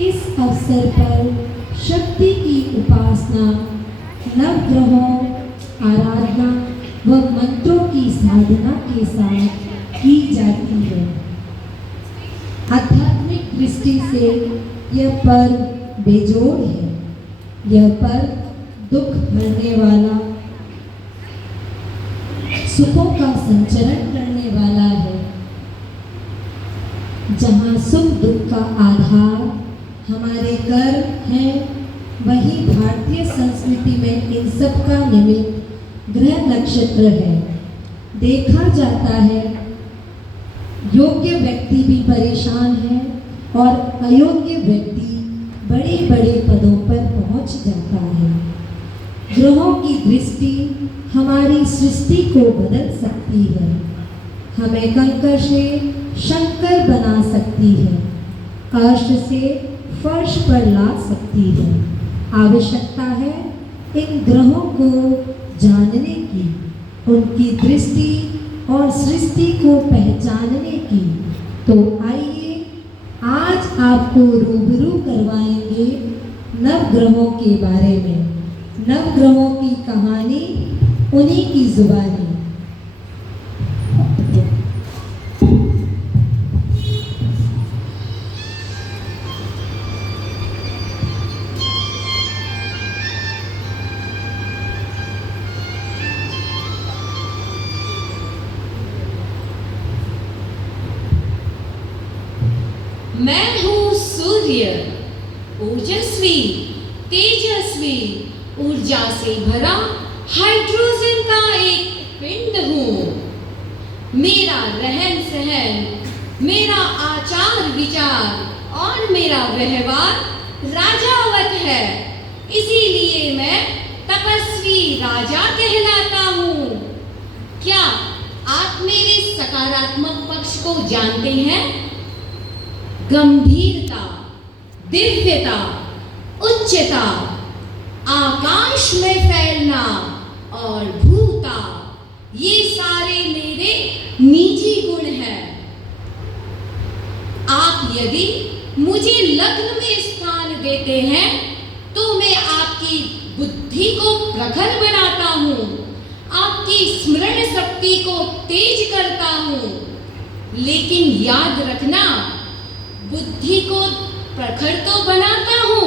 इस अवसर पर शक्ति की उपासना, नवग्रहों, आराधना व मंत्रों की साधना के साथ की जाती है। आध्यात्मिक दृष्टि से यह पर्व बेजोड़ है। यह पर्व दुख भरने वाला, सुखों का संचरण करने वाला है। जहाँ सुख दुख का आधार हमारे कर्म हैं, वही भारतीय संस्कृति में इन सब का निमित्त ग्रह नक्षत्र है। देखा जाता है योग्य व्यक्ति भी परेशान है और अयोग्य व्यक्ति बड़े बड़े पदों पर पहुंच जाता है। ग्रहों की दृष्टि हमारी सृष्टि को बदल सकती है, हमें कंकर से शंकर बना सकती है, अर्श से फर्श पर ला सकती है। आवश्यकता है इन ग्रहों को जानने की, उनकी दृष्टि और सृष्टि को पहचानने की। तो आइए आज आपको रूबरू करवाएंगे नवग्रहों के बारे में। नवग्रहों की कहानी, उन्हीं की जुबानी। मैं हूँ सूर्य, ओजस्वी, तेजस्वी, ऊर्जा से भरा हाइड्रोजन का एक पिंड हूँ। मेरा रहन सहन, मेरा आचार विचार और मेरा व्यवहार राजावत है। इसीलिए मैं तपस्वी राजा कहलाता हूँ। क्या आप मेरे सकारात्मक पक्ष को जानते हैं? गंभीरता, दिव्यता, उच्चता, आकाश में फैलना और भूता, ये सारे मेरे निजी गुण हैं। आप यदि मुझे लग्न में स्थान देते हैं तो मैं आपकी बुद्धि को प्रखर बनाता हूँ, आपकी स्मरण शक्ति को तेज करता हूँ। लेकिन याद रखना, बुद्धि को प्रखर तो बनाता हूँ,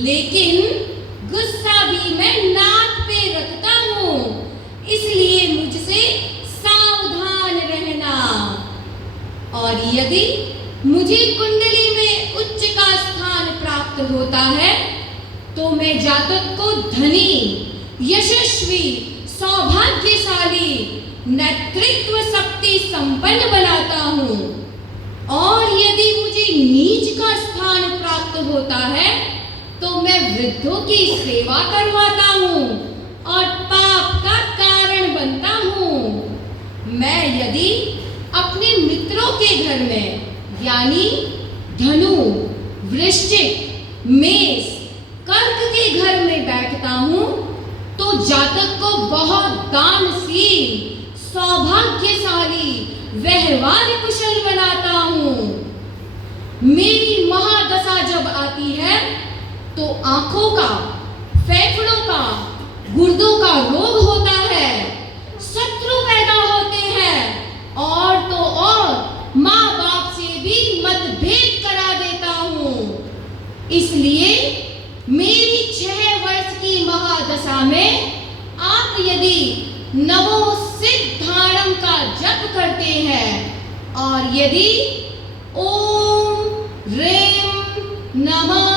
लेकिन गुस्सा भी मैं नाक पे रखता हूँ। इसलिए मुझसे सावधान रहना। और यदि मुझे कुंडली में उच्च का स्थान प्राप्त होता है तो मैं जातक को धनी, यशस्वी, सौभाग्यशाली, नेतृत्व शक्ति संपन्न बनाता हूँ। और यदि मुझे नीच का स्थान प्राप्त होता है तो मैं वृद्धों की सेवा करवाता हूँ और पाप का कारण बनता हूँ। मैं यदि अपने मित्रों के घर में यानी धनु, वृश्चिक, मेष, कर्क के घर में बैठता हूँ तो जातक को बहुत दानशील, सौभाग्यशाली, व्यवहार कुशल बनाता हूँ। मेरी महादशा जब आती है तो आंखों का, फेफड़ों का, गुर्दों का रोग होता है, शत्रु पैदा होते हैं और तो और माँ बाप से भी मतभेद करा देता हूँ। इसलिए मेरी 6 वर्ष की महादशा में आप यदि नमो सिद्धाणम का जप करते हैं और यदि ओम ह्रीं नमः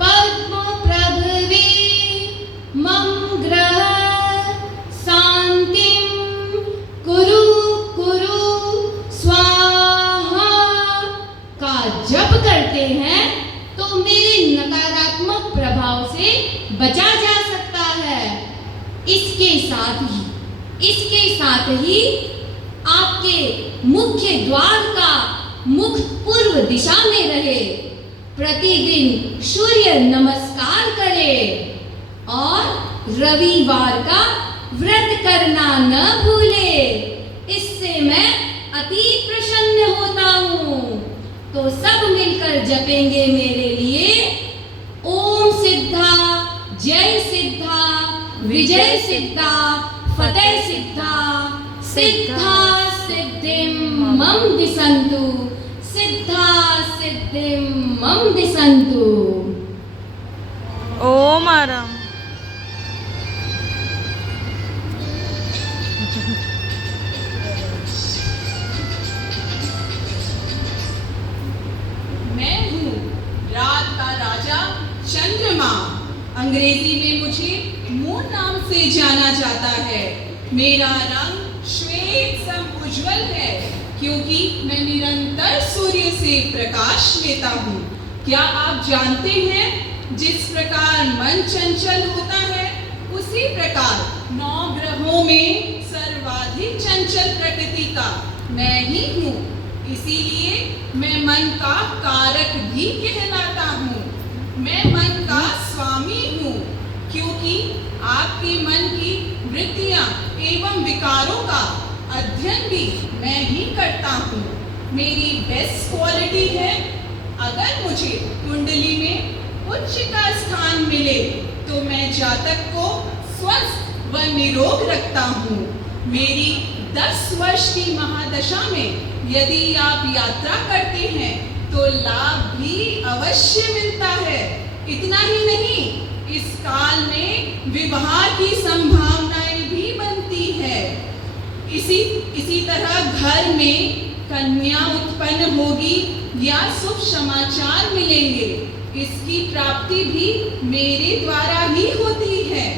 पद्म प्रभवे मम ग्रह शांतिं कुरु कुरु स्वाहा का जप करते हैं तो मेरे नकारात्मक प्रभाव से बचा जा सकता है। इसके साथ ही आपके मुख्य द्वार का मुख पूर्व दिशा में रहे। प्रतिदिन सूर्य नमस्कार करें और रविवार का व्रत करना न भूले। इससे मैं अति प्रसन्न होता हूँ। तो सब मिलकर जपेंगे मेरे लिए ओम सिद्धा, जय सिद्धा, विजय सिद्धा, फतेह सिद्धा, सिद्धा सिद्धिं मम दिशन्तु, सिद्धा सिद्धिं मम दिशन्तु। ओम आराम। मैं हूँ रात का राजा चंद्रमा। अंग्रेजी में मुझे मून नाम से जाना जाता है। मेरा रंग श्वेत सम उज्जवल है क्योंकि मैं निरंतर सूर्य से प्रकाश लेता हूँ। क्या आप जानते हैं जिस प्रकार मन चंचल होता है उसी प्रकार 9 ग्रहों में सर्वाधिक चंचल प्रकृति का मैं ही हूँ। इसीलिए मैं मन का कारक भी कहलाता हूँ। मैं मन का स्वामी हूँ क्योंकि आपके मन की वृत्तियाँ एवं विकारों का अध्ययन भी मैं ही करता हूँ। मेरी बेस्ट क्वालिटी है अगर मुझे कुंडली में उच्च का स्थान मिले तो मैं जातक को स्वस्थ व निरोग रखता हूँ। मेरी 10 वर्ष की महादशा में यदि आप यात्रा करते हैं तो लाभ भी अवश्य मिलता है। इतना ही नहीं, इस काल में विवाह की संभावनाएं भी बनती है। इसी तरह घर में कन्या उत्पन्न होगी या शुभ समाचार मिलेंगे, इसकी प्राप्ति भी मेरे द्वारा ही होती है।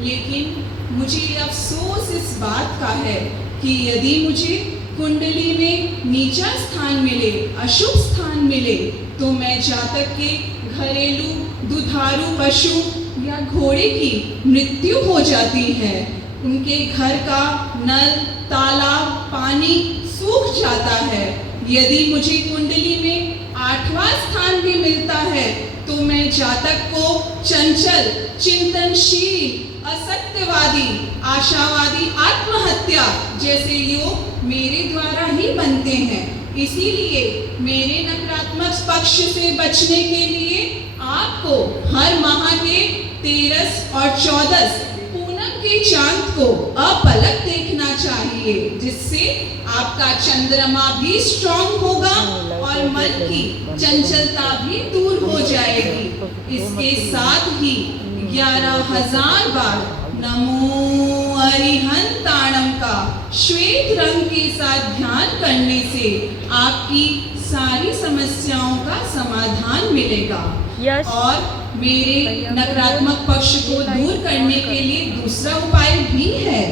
लेकिन मुझे अफसोस इस बात का है कि यदि मुझे कुंडली में नीचा स्थान मिले, अशुभ स्थान मिले, तो मैं जातक के घरेलू दुधारू पशु या घोड़े की मृत्यु हो जाती है। उनके घर का नल, तालाब, पानी सूख जाता है। यदि मुझे कुंडली में 8वां स्थान भी मिलता है तो मैं जातक को चंचल, चिंतनशील, असत्यवादी, आशावादी, आत्महत्या जैसे योग मेरे द्वारा ही बनते हैं। इसीलिए मेरे नकारात्मक पक्ष से बचने के लिए आपको हर माह के 13 और 14 पूनम के चांद को अपलक देखना चाहिए, जिससे आपका चंद्रमा भी स्ट्रॉन्ग होगा और मन की चंचलता भी दूर हो जाएगी। इसके साथ ही 11,000 बार नमो अरिहंताणम का श्वेत रंग के साथ ध्यान करने से आपकी सारी समस्याओं का समाधान मिलेगा। और मेरे नकारात्मक पक्ष को दूर करने के लिए दूसरा उपाय भी है।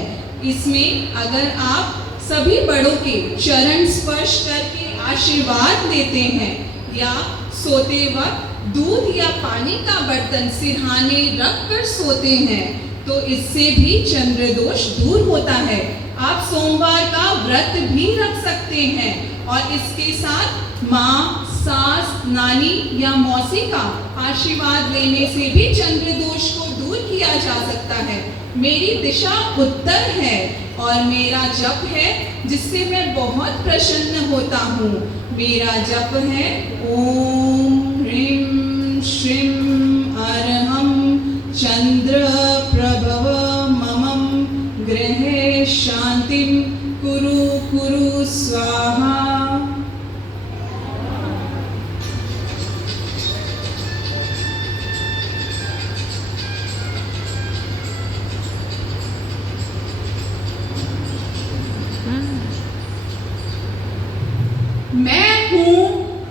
इसमें अगर आप सभी बड़ों के चरण स्पर्श करके आशीर्वाद देते हैं या सोते वक्त दूध या पानी का बर्तन सिरहाने रख कर सोते हैं तो इससे भी चंद्र दोष दूर होता है। आप सोमवार का व्रत भी रख सकते हैं और इसके साथ माँ, सास, नानी या मौसी का आशीर्वाद लेने से भी चंद्र दोष को दूर किया जा सकता है। मेरी दिशा उत्तर है और मेरा जप है जिससे मैं बहुत प्रसन्न होता हूँ। मेरा जप है ओम ह्रीं श्रीं अरहं चंद्र प्रभव ममं गृहे शांतिं कुरु कुरु स्वाहा। मैं हूँ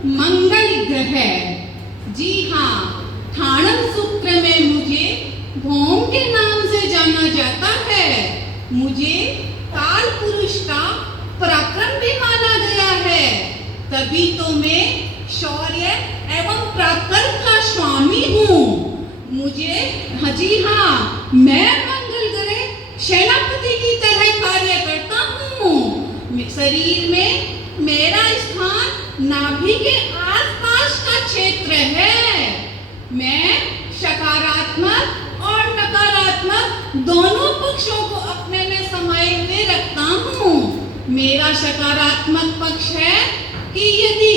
मंगल ग्रह। जी हाँ, ठाणम शुक्र में मुझे भौम के नाम से जाना जाता है। मुझे काल पुरुष का पराक्रम भी माना गया है, तभी तो मैं शौर्य एवं पराक्रम का स्वामी हूँ। मुझे जी हाँ, मैं मंगल ग्रह सेनापति की तरह कार्य करता हूँ। शरीर में मेरा स्थान नाभि के आसपास का क्षेत्र है। मैं सकारात्मक और नकारात्मक दोनों पक्षों को अपने में समाये हुए रखता हूँ। मेरा सकारात्मक पक्ष है कि यदि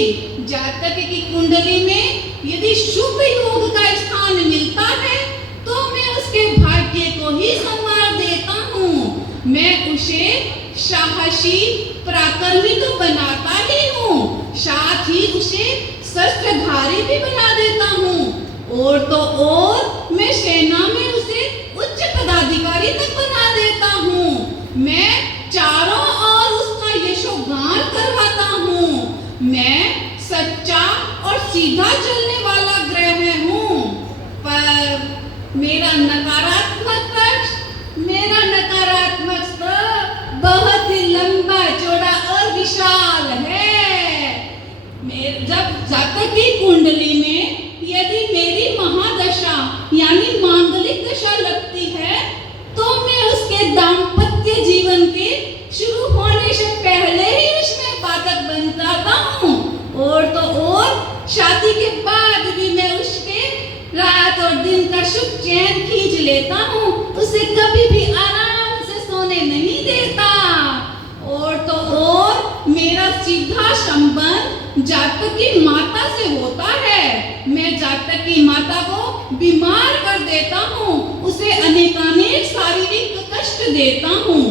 जातक कुंडली में यदि शुभ योग का स्थान मिलता है तो मैं उसके भाग्य को ही संवार देता हूँ। मैं उसे साहसी पराक्रमी तो बनाता ही हूँ, साथ ही उसे शस्त्रधारी भी बना देता हूँ। और तो और मैं सेना में उसे उच्च पदाधिकारी तक बना देता हूँ। मैं चारों ओर उसका यशोगान करवाता हूँ। मैं सच्चा और सीधा चलने वाला ग्रह हूँ। पर मेरा नकारात्मक स्तर बहुत ही लंबा चौड़ा और विशाल है। जब जातक की कुंडली में यदि मेरी महादशा यानी मांगलिक दशा लगती है तो मैं उसके दाम्पत्य जीवन के शुरू होने से पहले ही उसमें बाधक बन जाता हूँ। और तो और शादी के बाद भी मैं उसके रात और दिन का सुख चैन खींच लेता हूँ, उसे कभी भी आराम से सोने नहीं देता। और तो और मेरा सीधा संबंध जातक की माता से होता है। मैं जातक की माता को बीमार कर देता हूँ, उसे अनेकानेक शारीरिक कष्ट देता हूँ।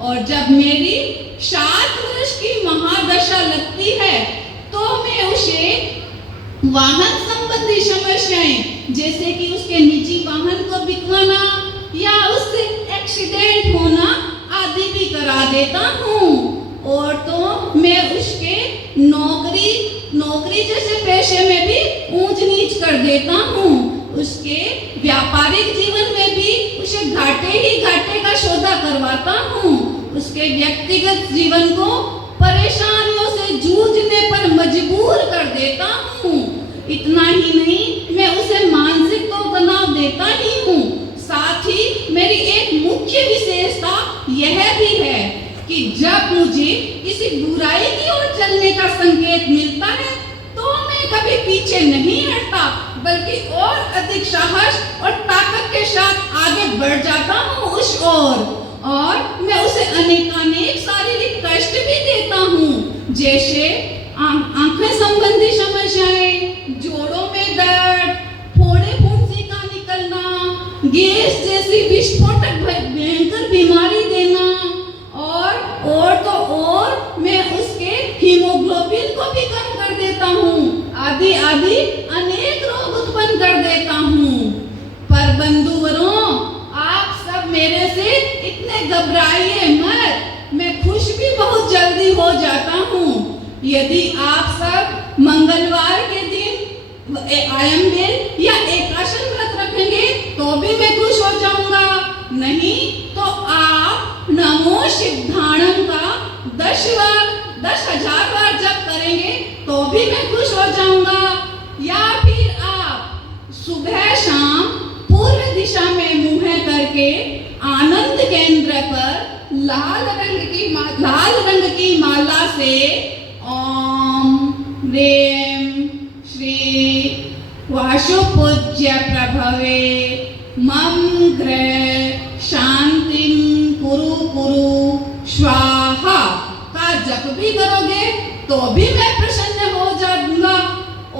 और जब मेरी 7 वर्ष की महादशा लगती है तो मैं उसे वाहन संबंधी समस्याएं जैसे कि उसके निजी वाहन को बिकवाना या उससे एक्सीडेंट होना आदि भी करा देता हूँ। और तो मैं उसके नौकरी जैसे पेशे में भी ऊंच नीच कर देता हूँ। उसके व्यापारिक जीवन में भी उसे घाटे का सौदा करवाता हूँ। उसके व्यक्तिगत जीवन को परेशानियों से जूझने पर मजबूर कर देता हूँ। इतना ही नहीं, मैं उसे मानसिक तो तनाव देता ही हूँ। साथ ही मेरी एक मुख्य विशेषता यह भी है कि जब मुझे किसी बुराई की ओर चलने का संकेत मिलता है तो मैं कभी पीछे नहीं हटता, बल्कि और अधिक साहस और ताकत के साथ आगे बढ़ जाता हूँ उस ओर। और मैं उसे अनेकानेक शारीरिक कष्ट भी देता हूँ, जैसे आंखें संबंधी समस्याएं, जोड़ों में दर्द, फोड़े फुंसी का निकलना, गैस जैसी विस्फोटक भयंकर बीमारी देना। और तो और मैं उसके हीमोग्लोबिन को भी कम कर देता हूँ, आदि अनेक रोग उत्पन्न कर देता हूँ। पर बंधुवरों, आप सब मेरे से इतने घबराइए मत, मैं खुश भी बहुत जल्दी हो जाता हूँ। यदि आप सब मंगलवार के दिन आयम्बेल या एकादशी व्रत रखेंगे तो भी मैं खुश हो जाऊंगा। नहीं तो आप नमो सिद्धाणम का 10,000 बार जप करेंगे तो भी मैं खुश हो जाऊंगा। या फिर आप सुबह शाम पूर्व दिशा में मुँह करके आनंद केंद्र पर लाल रंग की माला से ओम ह्रीं श्री वासुपूज्य प्रभवे मम ग्रह शांतिं कुरु स्वाहा का जप भी करोगे तो भी मैं प्रसन्न हो जाऊंगा।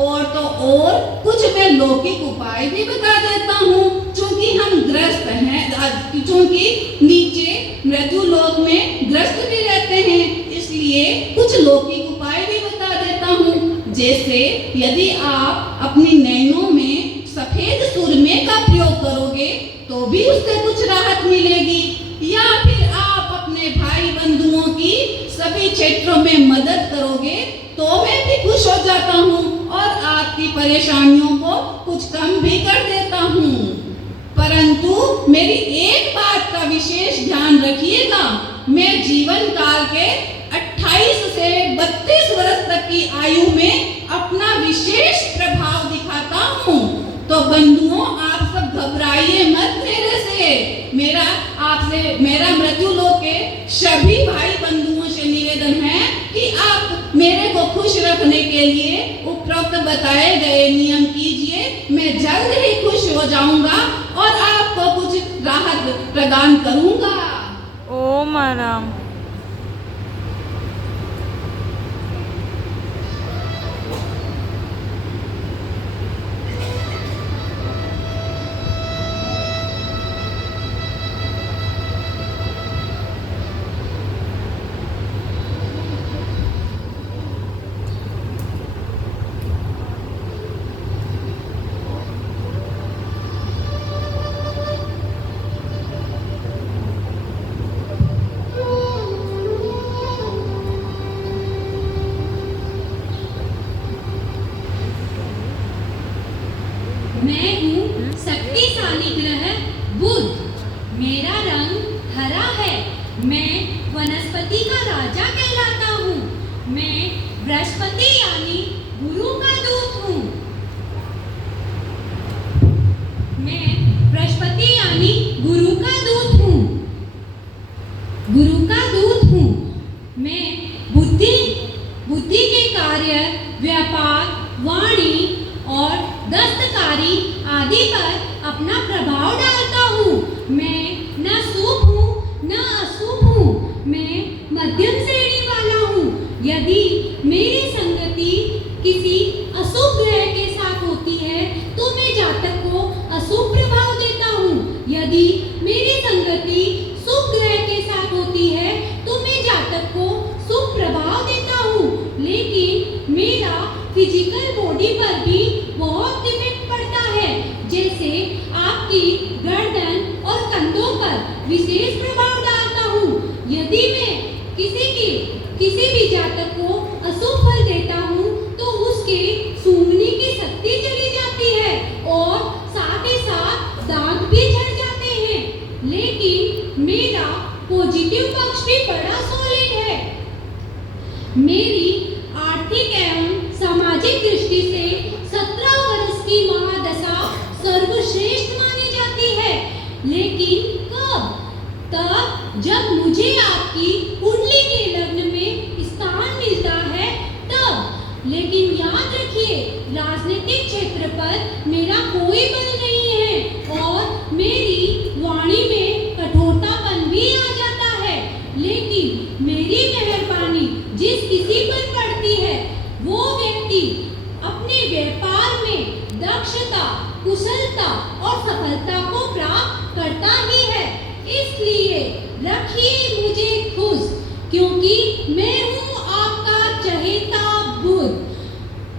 और तो और कुछ मैं लौकिक उपाय भी बता देता हूँ, क्योंकि हम ग्रस्त हैं, क्योंकि नीचे मृत्यु लोक में ग्रस्त भी रहते हैं, इसलिए कुछ लौकिक उपाय भी बता देता हूँ। जैसे यदि आप अपनी नैनों में सफेद सुरमे का प्रयोग करोगे तो भी उससे कुछ राहत मिलेगी। या फिर आप अपने भाई बंधुओं की सभी क्षेत्रों में मदद करोगे तो मैं भी खुश हो जाता हूँ और आपकी परेशानियों को कुछ कम भी कर देता हूँ। परंतु मेरी एक बात का विशेष ध्यान रखिएगा, मैं जीवन काल के 28 से 32 वर्ष तक की आयु में अपना विशेष प्रभाव दिखाता हूँ। तो बंधुओं, आप सब घबराइए मत मेरे से। मेरा मृत्यु लोक के सभी भाई बंधुओं से निवेदन है कि आप मेरे को खुश रखने के लिए उपरोक्त बताए गए नियम कीजिए। मैं जल्द ही खुश हो जाऊंगा और आपको कुछ राहत प्रदान करूंगा। ओम राम। मैं हूँ शक्तिशाली ग्रह बुध। मेरा रंग हरा है। मैं वनस्पति का राजा कहलाता हूँ। मैं बृहस्पति यानी गुरु का दूत हूँ। मैं बृहस्पति यानी गुरु का दूत हूँ। गुरु का दूत हूँ। मैं बुद्धि के कार्य, व्यापार, वाणी और दस्तकारी आदि पर अपना प्रभाव डालता हूँ। मैं न शुभ हूँ न अशुभ हूँ। मैं मध्यम श्रेणी वाला हूँ। यदि मेरी संगति किसी अशुभ ग्रह के साथ होती है तो मैं जातक को अशुभ प्रभाव देता हूँ। यदि मेरी संगति शुभ ग्रह के साथ होती है तो मैं जातक को शुभ प्रभाव देता हूँ। लेकिन मेरा फिजिकल बॉडी पर भी बहुत इफेक्ट पड़ता है। जैसे आपकी गर्दन और कंधों पर विशेष प्रभाव डालता हूँ। यदि मैं किसी भी जातक को अशुभ फल देता हूँ तो उसके सूंघने की शक्ति चली जाती है और साथ ही साथ दांत भी झड़ जाते हैं। लेकिन मेरा पॉजिटिव पक्ष भी बड़ा सॉलिड है। मेरी आर्थिक एवं सामाजिक दृष्टि से 17 वर्ष की महादशा सर्वश्रेष्ठ मानी जाती है। लेकिन कब? तब जब मुझे आपकी कुंडली के लग्न में स्थान मिलता है तब। लेकिन याद रखिए, राजनीतिक क्षेत्र पर मेरा कोई बल नहीं है और मेरी वाणी में कठोरतापन भी आ जाता है। लेकिन मेरी मेहरबानी जिस किसी पर पड़ती है वो व्यक्ति अपने व्यापार में दक्षता, कुशलता और सफलता को प्राप्त करता ही है। इसलिए रखिए मुझे खुश, क्योंकि मैं हूँ आपका चहेता बुध।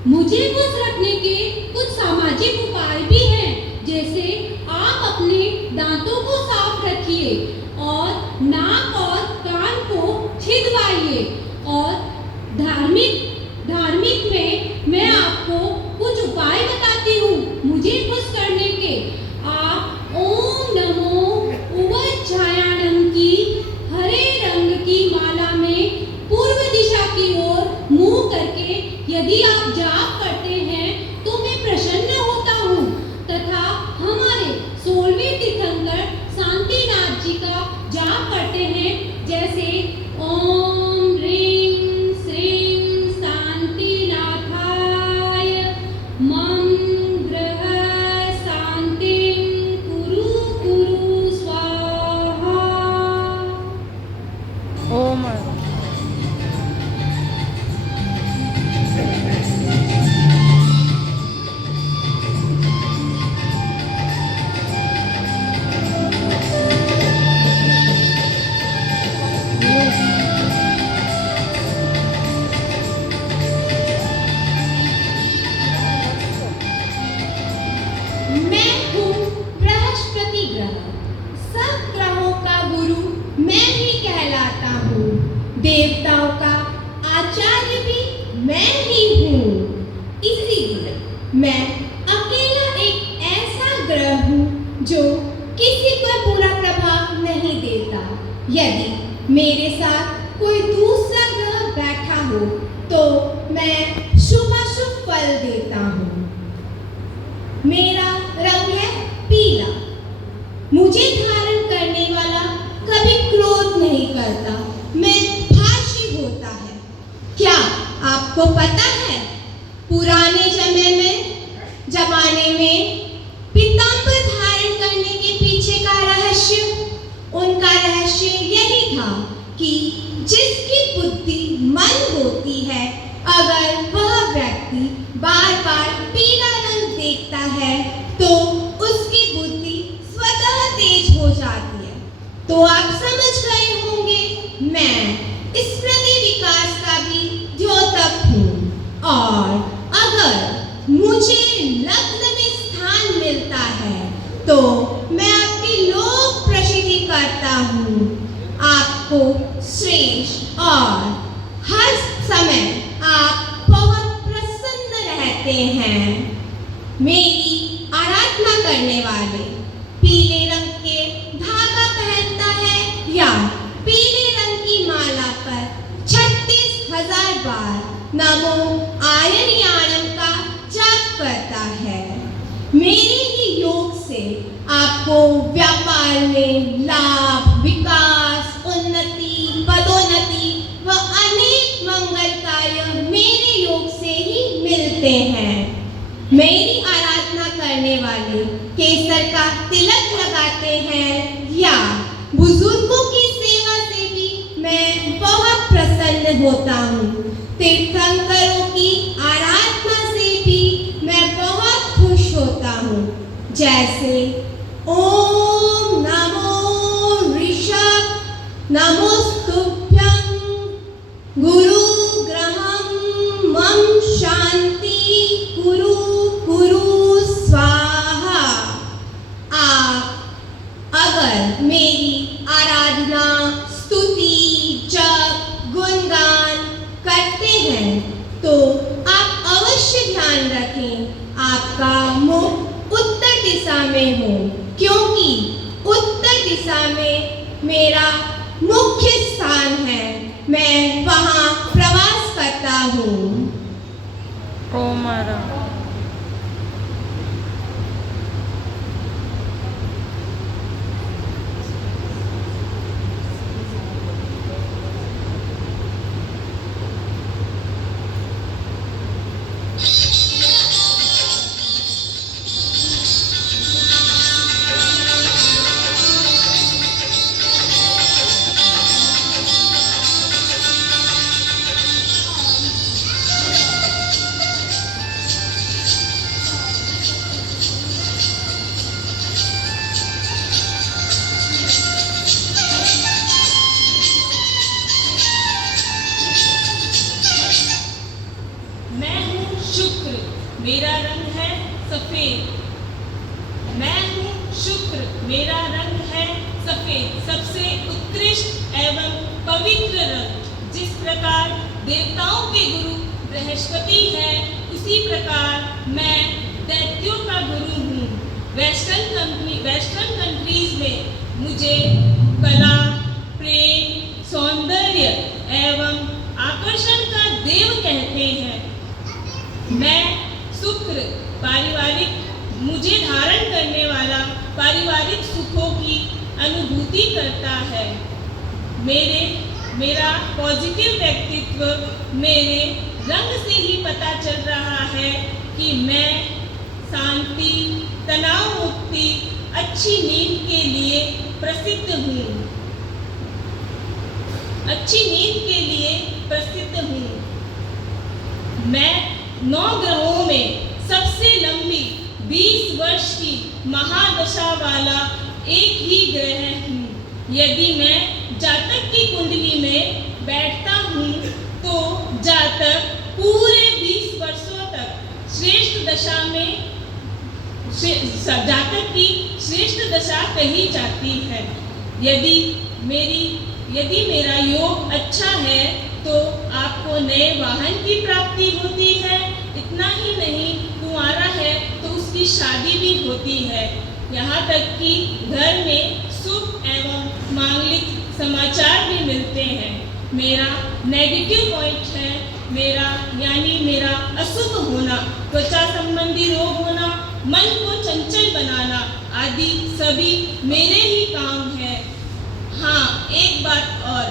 मुझे खुश रखने के कुछ सामाजिक उपाय भी हैं। जैसे आप अपने दांतों को साफ रखिए और नाक और कान को छिदवाइए। और धार्मिक में मैं आपको कुछ उपाय बताती हूँ मुझे खुश करने के। आप ओम नमो उवज्जायाणं की हरे रंग की माला में पूर्व दिशा की ओर मुंह करके यदि आप जाप करते हैं तो मैं प्रसन्न होता हूँ। तथा हमारे 16वें तीर्थंकर शांतिनाथ जी का जाप करते हैं। जैसे ओम ह्रीं श्रीं शांतिनाथाय मम ग्रह शांतिं कुरु कुरु स्वाहा। ओम मैं हूँ बृहस्पति ग्रह। सब ग्रहों का गुरु मैं ही कहलाता हूँ। देवताओं का आचार्य भी मैं ही हूँ। इसीलिए मैं अकेला एक ऐसा ग्रह हूँ जो किसी पर बुरा प्रभाव नहीं देता। यदि मेरे साथ कोई दूसरा ग्रह बैठा हो तो मैं शुभाशुभ फल देता हूँ। मेरा रंग है पीला। मुझे धारण करने वाला कभी क्रोध नहीं करता। मैं भाषी होता है। क्या आपको पता है पुराने जमाने में पीताम्बर धारण करने के पीछे का रहस्य? उनका रहस्य यही था कि जिसकी बुद्धि मंद होती है, अगर वह व्यक्ति बार बार पीला रंग देखता है तो उसकी बुद्धि स्वतः तेज हो जाती है। तो आप समझ गए होंगे मैं स्मृति विकास का भी द्योतक हूँ। और अगर मुझे लग्न में स्थान मिलता है तो मैं आपकी लोक प्रसिद्धि करता हूँ। आपको श्रेष्ठ और हर समय आप बहुत प्रसन्न रहते हैं। मेरी आराधना करने वाले पीले रंग के धागा पहनता है या पीले रंग की माला पर 36,000 बार नमो आयनियाणम का जाप करता है। मेरे ही योग से आपको व्यापार में लाभ, विकास, उन्नति, पदोन्नति व अनेक मंगल कार्य मेरे योग से ही मिलते हैं। मेरी आराधना करने वाले केसर का तिलक लगाते हैं या बुजुर्गों की सेवा से भी मैं बहुत प्रसन्न होता हूँ। तीर्थंकरों की आराधना से भी मैं बहुत खुश होता हूँ। जैसे ओम नमो ऋषभ नमोस्तुभ्यं गुरु ग्रहं मम शांति कुरु कुरु स्वाहा। आप अगर मेरी आराधना, स्तुति, जप, गुणगान करते हैं तो आप अवश्य ध्यान रखें आपका मुख उत्तर दिशा में हो, क्योंकि उत्तर दिशा में मेरा मुख्य स्थान है। मैं वहाँ प्रवास करता हूँ। ओम राम। मैं हूँ शुक्र, मेरा रंग है सफेद। मैं हूँ शुक्र, मेरा रंग है सफेद। सबसे उत्कृष्ट एवं पवित्र रंग। जिस प्रकार देवताओं के गुरु बृहस्पति है, उसी प्रकार मैं दैत्यों का गुरु हूँ। वेस्टर्न कंट्रीज में मुझे कला, प्रेम, सौंदर्य एवं आकर्षण का देव कहते हैं। मैं शुक्र मुझे धारण करने वाला पारिवारिक सुखों की अनुभूति करता है। मेरा पॉजिटिव व्यक्तित्व मेरे रंग से ही पता चल रहा है कि मैं शांति, तनाव मुक्ति, अच्छी नींद के लिए प्रसिद्ध हूँ। मैं 9 ग्रहों में सबसे लंबी 20 वर्ष की महादशा वाला एक ही ग्रह हूँ। यदि मैं जातक की कुंडली में बैठता हूँ तो जातक पूरे 20 वर्षों तक जातक की श्रेष्ठ दशा कही जाती है। यदि मेरा योग अच्छा है तो आपको नए वाहन की प्राप्ति होती है। इतना ही नहीं, कुंवारा है तो उसकी शादी भी होती है। यहाँ तक कि घर में शुभ एवं मांगलिक समाचार भी मिलते हैं। मेरा नेगेटिव पॉइंट है मेरा अशुभ होना, त्वचा संबंधी रोग होना, मन को चंचल बनाना आदि सभी मेरे ही काम है। हाँ, एक बात और,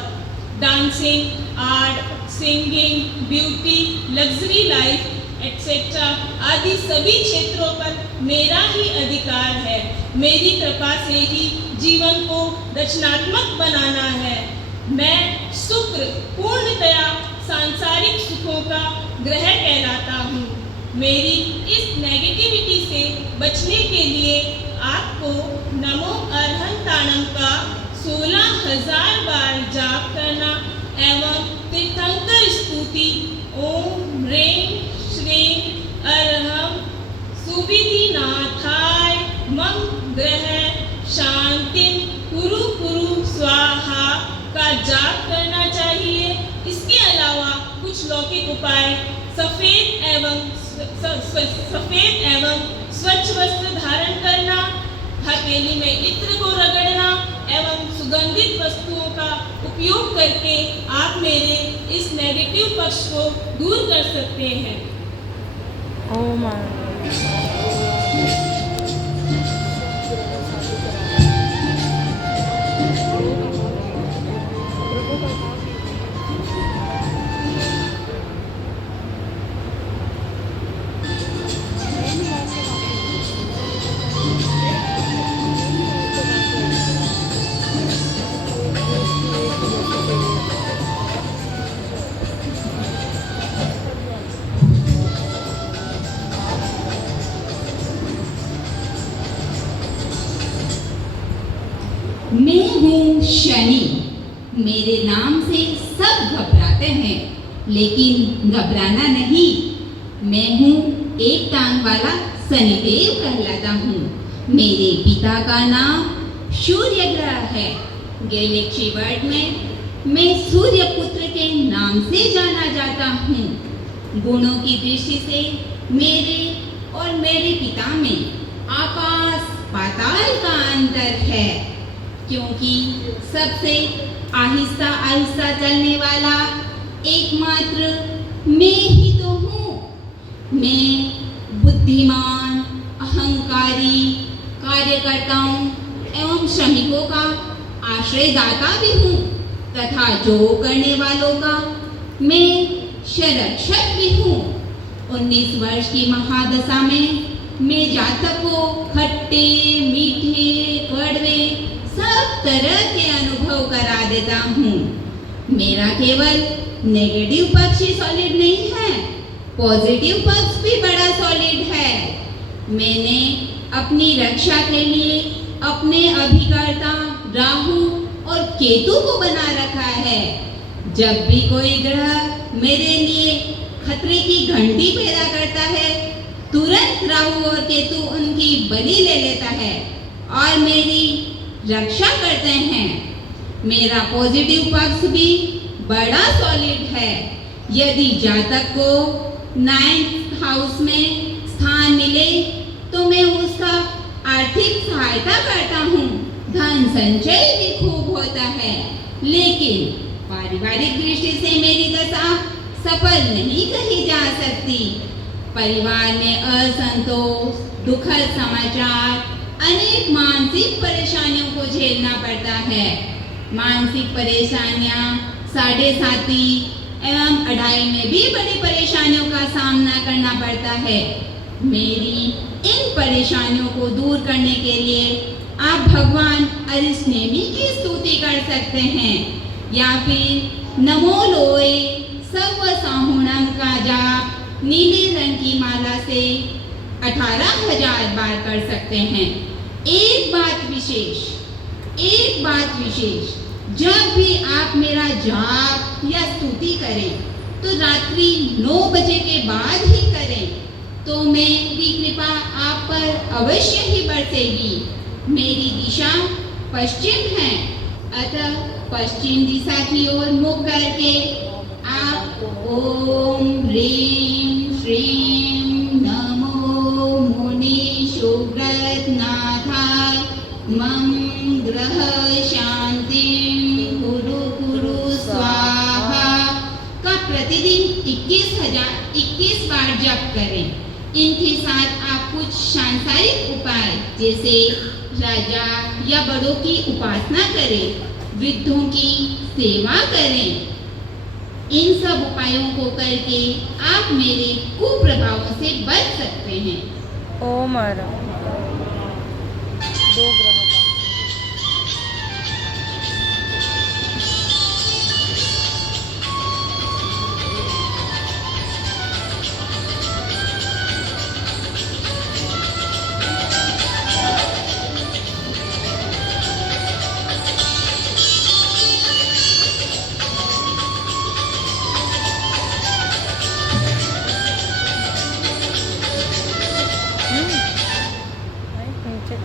dancing, art, singing, beauty, luxury life etcetera आदि सभी क्षेत्रों पर मेरा ही अधिकार है। मेरी कृपा से ही जीवन को रचनात्मक बनाना है। मैं शुक्र पूर्णतया सांसारिक सुखों का ग्रह कहलाता हूँ। मेरी इस नेगेटिविटी से बचने के लिए आपको नमो अरहंताणम का 16,000 बार जाप करना एवं तीर्थंकर स्तुति ओम ह्रीं श्रीं अरहं सुविधिनाथाय मम ग्रह शांतिं कुरु कुरु स्वाहा का जाप करना चाहिए। इसके अलावा कुछ लौकिक उपाय सफेद एवं स्वच्छ वस्त्र धारण करना, हथेली में इत्र को रगड़ना एवं सुगंधित वस्तुओं का उपयोग करके आप मेरे इस नेगेटिव पक्ष को दूर कर सकते हैं। ओम आरती। मैं हूँ शनि। मेरे नाम से सब घबराते हैं, लेकिन घबराना नहीं। मैं हूँ एक टांग वाला शनिदेव कहलाता हूँ। मेरे पिता का नाम सूर्य ग्रह है। गैलेक्सी वर्ल्ड में मैं सूर्य पुत्र के नाम से जाना जाता हूँ। गुणों की दृष्टि से मेरे और मेरे पिता में आकाश पाताल का अंतर है, क्योंकि सबसे आहिस्ता आहिस्ता चलने वाला एकमात्र मैं ही तो हूँ। मैं बुद्धिमान, अहंकारी, कार्यकर्ताओं एवं श्रमिकों का आश्रयदाता भी हूँ तथा जो करने वालों का मैं संरक्षक भी हूँ। 19 वर्ष की महादशा में मैं जातक को खट्टे, मीठे, कड़वे सब तरह के अनुभव करा देता हूँ। मेरा केवल नेगेटिव पक्ष ही सॉलिड नहीं है, पॉजिटिव पक्ष भी बड़ा सॉलिड है। मैंने अपनी रक्षा के लिए अपने अभिकर्ता राहु और केतु को बना रखा है। जब भी कोई ग्रह मेरे लिए खतरे की घंटी पैदा करता है, तुरंत राहु और केतु उनकी बलि ले लेता है और मेरी रक्षा करते हैं। मेरा पॉजिटिव पक्ष भी बड़ा सॉलिड है। यदि जातक को 9th हाउस में स्थान मिले तो मैं उसका आर्थिक सहायता करता हूँ। धन संचय भी खूब होता है, लेकिन पारिवारिक दृष्टि से मेरी दशा सफल नहीं कही जा सकती। परिवार में असंतोष, दुखद समाचार, अनेक मानसिक परेशानियों को झेलना पड़ता है। मानसिक परेशानियां साढ़े साथी एवं अढ़ाई में भी बड़ी परेशानियों का सामना करना पड़ता है। मेरी इन परेशानियों को दूर करने के लिए आप भगवान अरिष्टनेमि की स्तुति कर सकते हैं या फिर नमो लोए सर्व साहुणम का जाप नीले रंग की माला से 18,000 बार कर सकते हैं। एक बात विशेष, जब भी आप मेरा जाप या स्तुति करें तो रात्रि 9 बजे के बाद ही करें, तो मेरी कृपा आप पर अवश्य ही बरसेगी। मेरी दिशा पश्चिम है, अतः पश्चिम दिशा की ओर मुख करके आप ओम ह्रीं श्रीं नमो मुनि सुव्रत नाथाय मम ग्रह शांति कुरु स्वाहा का प्रतिदिन 21 बार जप करें। इनके साथ आप कुछ सांसारिक उपाय जैसे राजा या बड़ों की उपासना करें, वृद्धों की सेवा करें। इन सब उपायों को करके आप मेरे कुप्रभावों से बच सकते हैं। ओम आरती। 2 ग्रह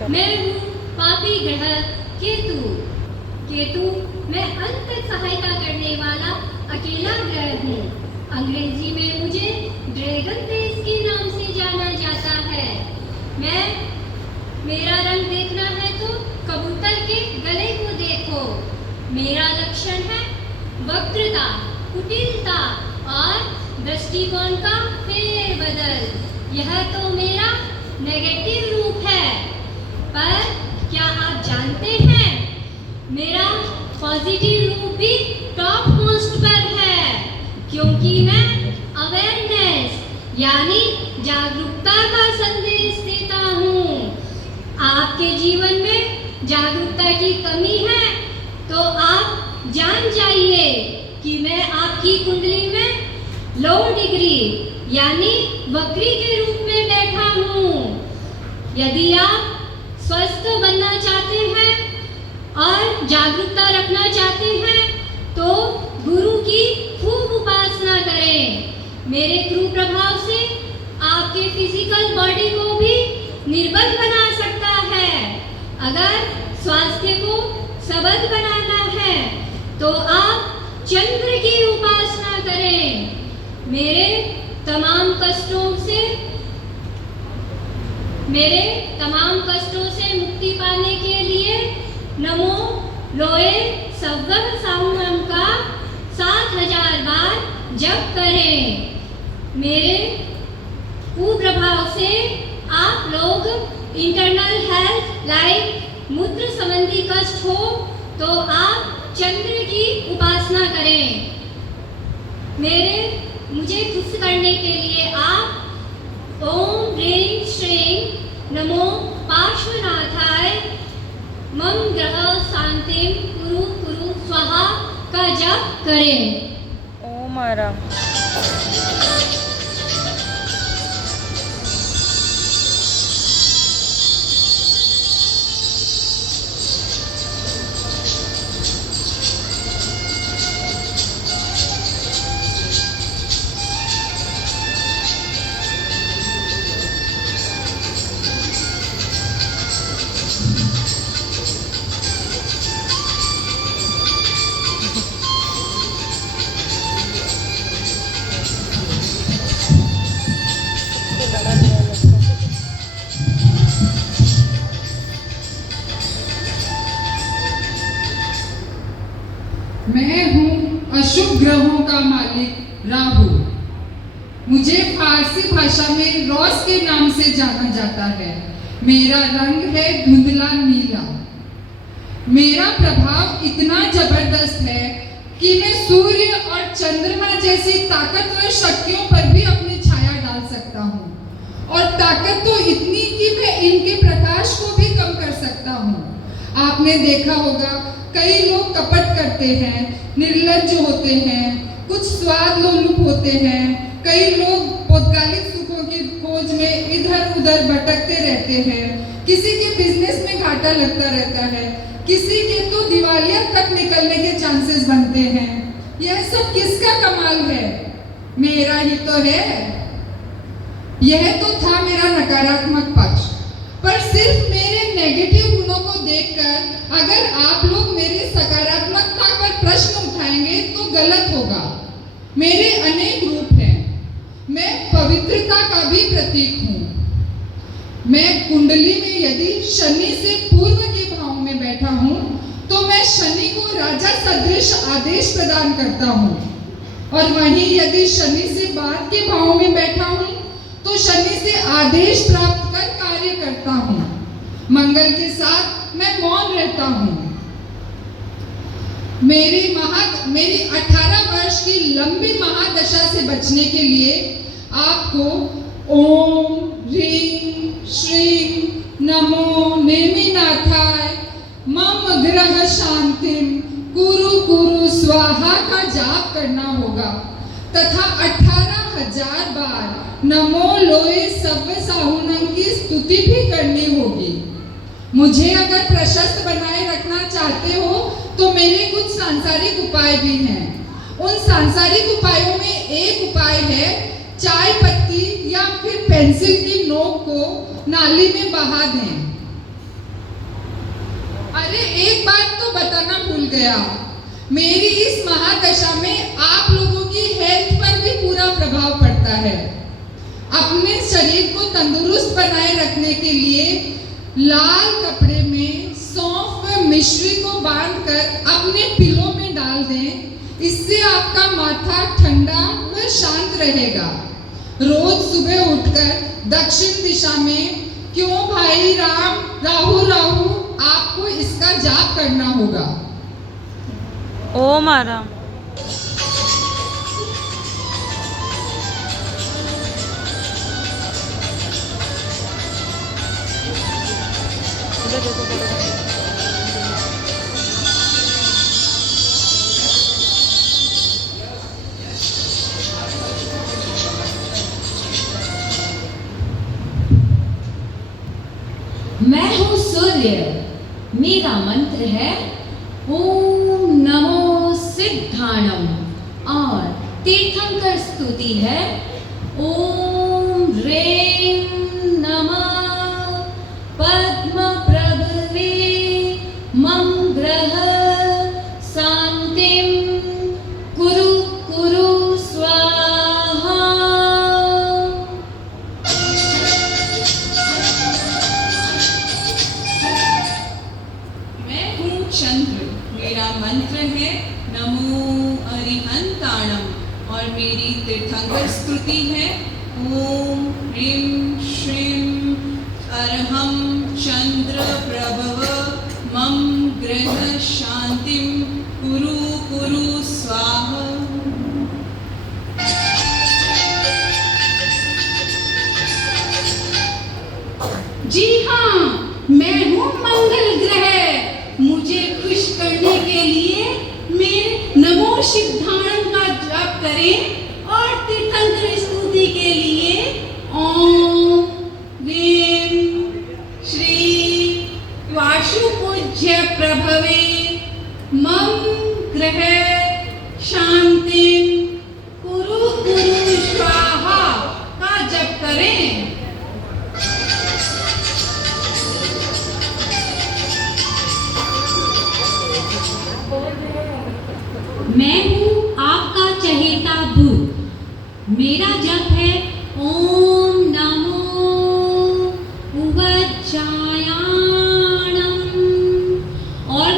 का मैं हूँ पापी ग्रह केतु। केतु मैं अंत तक सहायता करने वाला अकेला ग्रह हूँ। अंग्रेजी में मुझे ड्रैगन तेज के नाम से जाना जाता है। मेरा रंग देखना है तो कबूतर के गले को देखो। मेरा लक्षण है वक्रता, कुटिलता और दृष्टिकोण का फेरबदल। यह तो मेरा नेगेटिव रूप है, पर क्या आप जानते हैं मेरा पॉजिटिव रूप भी टॉप मोस्ट पर है, क्योंकि मैं अवेयरनेस यानी जागरूकता का संदेश देता हूँ। आपके जीवन में जागरूकता की कमी है तो आप जान जाइए कि मैं आपकी कुंडली में लो डिग्री यानी वक्री के रूप में बैठा हूँ। यदि आप स्वस्थ बनना चाहते हैं और जागरूकता रखना चाहते हैं तो गुरु की खूब उपासना करें। मेरे गुरु प्रभाव से आपके फिजिकल बॉडी को भी निर्बल बना सकता है। अगर स्वास्थ्य को सबल बनाना है तो आप चंद्र की उपासना करें। मेरे तमाम कष्टों से मुक्ति पाने के लिए नमो लोए सव्वह साहुनम का 7000 बार जप करें। मेरे कुप्रभाव से आप लोग इंटरनल हेल्थ लाइक मूत्र संबंधी कष्ट हो तो आप चंद्र की उपासना करें। मुझे खुश करने के लिए आप ओम ह्रीं श्रीं नमो पार्श्वनाथाय मम ग्रह शांतिम कुरु कुरु स्वाहा का जप करें। ओम आराम। मैं हूँ अशुभ ग्रहों का मालिक राहु। मुझे फारसी भाषा में रोज के नाम से जाना जाता है। मेरा रंग है धुंधला नीला। मेरा प्रभाव इतना जबरदस्त है कि मैं सूर्य और चंद्रमा जैसी ताकतवर शक्तियों पर भी अपनी छाया डाल सकता हूँ, और ताकत तो इतनी कि मैं इनके प्रकाश को भी कम कर सकता हूँ। आपने देखा होगा कई लोग कपट करते हैं, निर्लज्ज होते हैं, कुछ स्वाद लोलुप होते हैं। कई लोग भौतिक सुखों की खोज में इधर उधर भटकते रहते हैं। किसी के बिजनेस में घाटा लगता रहता है, किसी के तो दिवालिया तक निकलने के चांसेस बनते हैं। यह सब किसका कमाल है? मेरा ही तो है। यह तो था मेरा नकारात्मक पक्ष, पर सिर्फ मेरे नेगेटिव गुणों को देखकर अगर आप लोग मेरे सकारात्मकता पर प्रश्न उठाएंगे तो गलत होगा। मेरे अनेक रूप हैं। मैं पवित्रता का भी प्रतीक हूँ। मैं कुंडली में यदि शनि से पूर्व के भाव में बैठा हूँ तो मैं शनि को राजा सदृश आदेश प्रदान करता हूँ, और वहीं यदि शनि से बाद के भाव में बैठा हूँ तो शनि से आदेश प्राप्त कर कार्य करता हूँ। मंगल के साथ मैं मौन रहता हूँ। मेरी 18 वर्ष की लंबी महादशा से बचने के लिए आपको ओम ह्रीं श्रीं नमो नेमिनाथाय मम ग्रह शांतिम कुरु कुरु स्वाहा का जाप करना होगा तथा 18,000 बार नमो लोए सव्व साहुनम की स्तुति भी करनी होगी। मुझे अगर प्रशस्त बनाए रखना चाहते हो तो मेरे कुछ सांसारिक उपाय भी हैं। उन सांसारिक उपायों में एक उपाय है चाय पत्ती या फिर पेंसिल की नोक को नाली में बहा दें। अरे एक बात तो बताना भूल गया, मेरी इस महादशा में आप लोगों की हेल्थ पर भी पूरा प्रभाव पड़ता है। अपने शरीर को तंदुरुस्त बनाए रखने के लिए लाल कपड़े में सौंफ व मिश्री को बांधकर अपने पिलो में डाल दें। इससे आपका माथा ठंडा व शांत रहेगा। रोज सुबह उठकर दक्षिण दिशा में क्यों भाई राम राहु राहु आपको इसका जाप करना होगा। ओम आराम। मैं हूँ सूर्य, मेरा मंत्र है ओम नमो सिद्धाणम और तीर्थंकर स्तुति है ओम ह्रीं नमः पद्म प्रभवे मम ग्रह शांतिं कुरु कुरु स्वाहा। मैं हूँ चंद्र, मेरा मंत्र है नमो अरिहंताणम और मेरी तीर्थंकर स्तुति है ओम ह्रीं श्रीं अरहं चंद्र प्रभव मम ग्रह शांतिं कुरु कुरु स्वाहा। जी हाँ, मैं हूँ मंगल ग्रह। मुझे खुश करने के लिए मेरे नमो सिद्धाणम का जाप करें और तीर्थंकर स्तुति के लिए ओम ह्रीं श्री वासुपूज्य प्रभवे मम ग्रह शांतिं कुरु कुरु स्वाहा का जप करें। मैं हूँ आपका चहेता बुध, मेरा जप है ओम नमो उवज्जायाणम और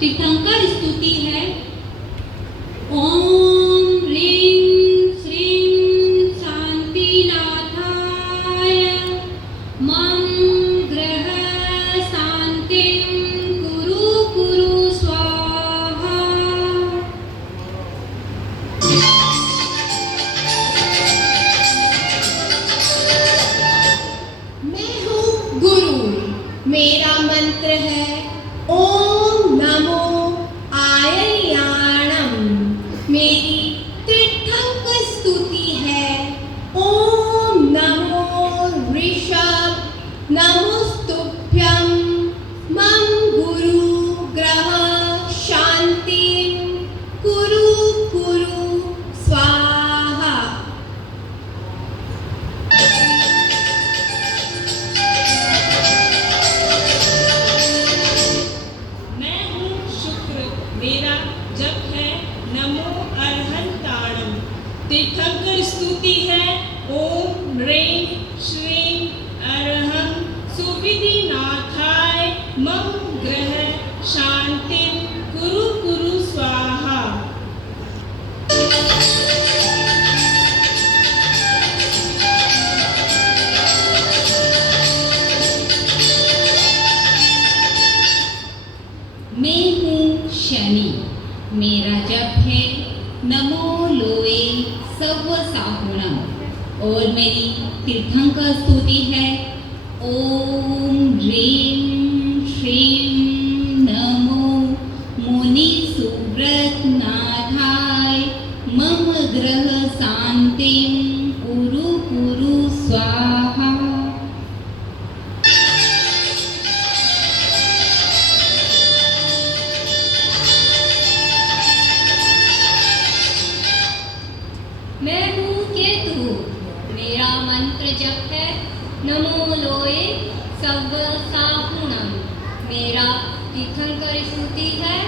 तीर्थंकर स्तुति है ओम ह्रीं श्रीं शांतिनाथाय मम ग्रह शांतिं कुरु कुरु स्वाहा। मैं हूँ गुरु, मेरा मंत्र है ओम नमो आयर्याणम। मेरी तीर्थंकर स्तुति है ओम नमो ऋषभ नमोस्तुभ्यं मम गुरु ग्रह शांतिं कुरु कुरु स्वाहा। मैं हूँ शुक्र, मेरा जप है नमो अरहंताणम। तीर्थंकर स्तुति है ओम ह्रीं श्रीं अरहं सुविधिनाथाय मम ग्रह शांतिं कुरु कुरु स्वाहा। मैं हूँ शनि, मेरा जप है नमो लोए सव साहुणम और मेरी तीर्थंकर स्तुति है ओम ह्रीं श्रीं नमो मुनि सुव्रत नाथाय मम ग्रह शांतिं कुरु कुरु स्वाहा। मैं हूँ केतु, मेरा मंत्र जप है नमो लोए सव साहुणम। मेरा तीर्थंकर स्तुति है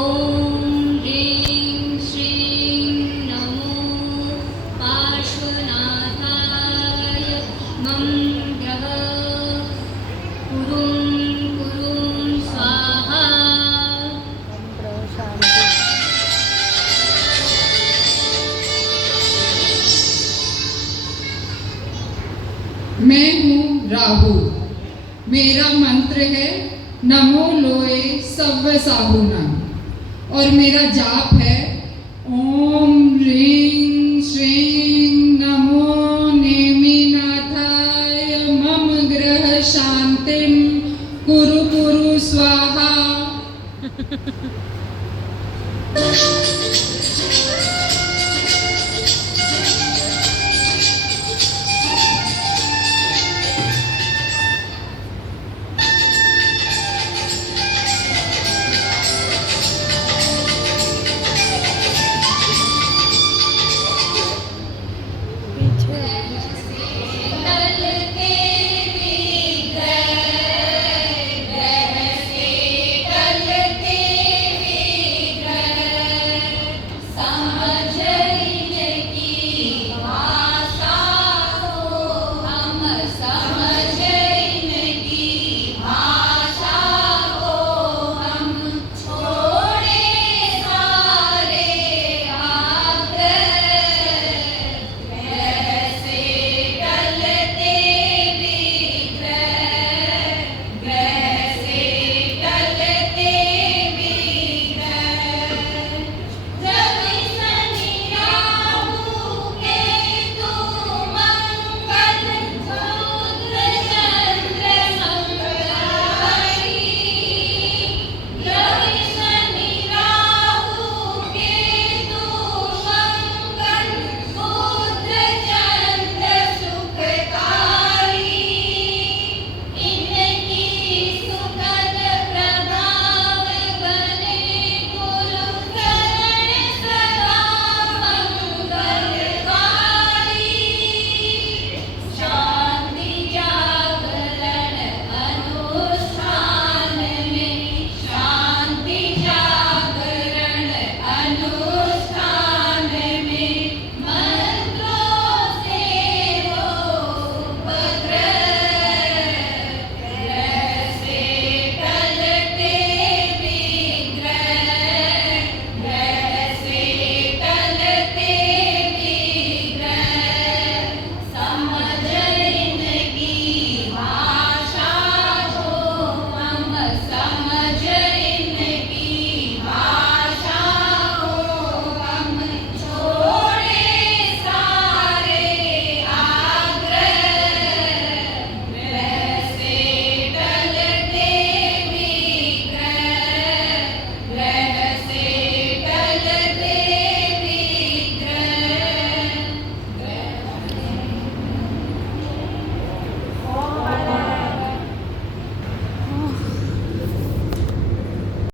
ओम ह्रीं श्रीं नमो पार्श्वनाथाय मेरा मंत्र है नमो लोए सव्व साहुनम और मेरा जाप है ओम ह्रीं श्रीं नमो नेमिनाथाय मम ग्रह शांतिम कुरु कुरु स्वाहा।